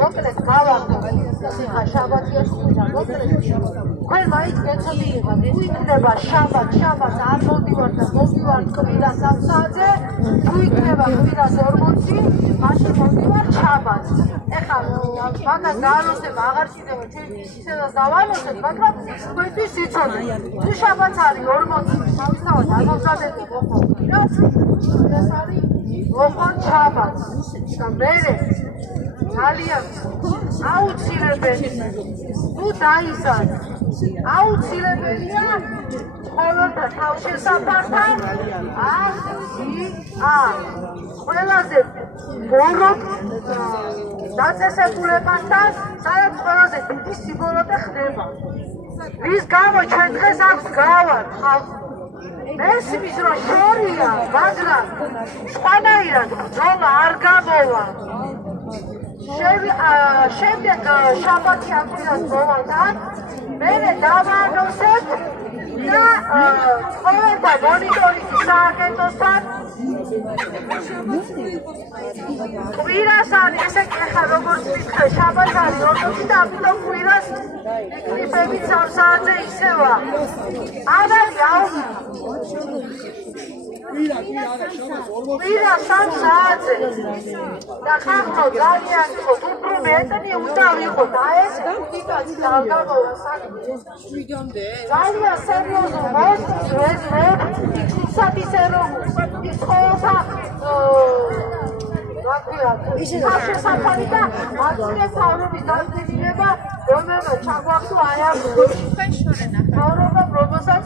მოკლედ გავარდა სიხა შაბათია და მოკლედ თქვენ მაინც გეცოდინება თუ იქნება შაბათ არ მოდივართ და მოდივართ კვირას 3 საათზე თუ იქნება კვირას 40 მაშინ მოდივართ შაბათს ეხლა მაგას დაალოსება აღარ შეიძლება ჩვენ ისედაც დავალოსებ მაგრამ თქვენთვის იცოდე თუ შაბათს არის 40 სამსავად ამოგზადები მოხო კვირას ეს არის ოღონდ შაბათს და მერე ძალიან აუცილებელი თუ დაისად აუცილებელია ყოველთა თავშესაფართან ყველაზე ბოროტ დაწესებულებასთან სადაც ყველაზე დიდი სიმბოლოდე ხდება ვის გამო ჩვენ დღეს აქვს გავარ მესმის რომ შორია მაგრამ სხვანაირად ბრძოლა არ გამოვა შემდეგ შაბათი აკვირას მოვალდა მერე დავაანონსებ და ყოველთა მონიტორინგის სააგენტოსთან კვირას არის ესე ეხლა როგორც ვიტყვი შაბათს არის 40 და ამიტომ კვირას კლიპებით 3 საათზე ისევა ამას კვირა 3 საათზე და ხახო ძალიან ხოთ უფრო მეტნი უნდა ვიყოთ ეს კულტიკაცი და გამოვა საქმე ძალიან სერიოზულ მოსწრებს ვეძებ იქცად ისე რომ ის ხოლმე შესაფარი და მათგან თავრობის დამტკიცება რომელმაც ჩაგვახსო აი ამ თავრობა რომელსაც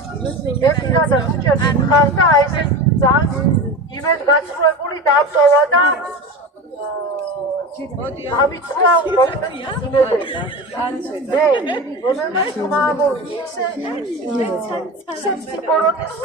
ეფინადად უჭერს ხარ და აი ეს ძალიან იმედგაცრუებული დავტოვა და ამიცვა რომელმაც მომავალი ისე ფსიქოლოგიის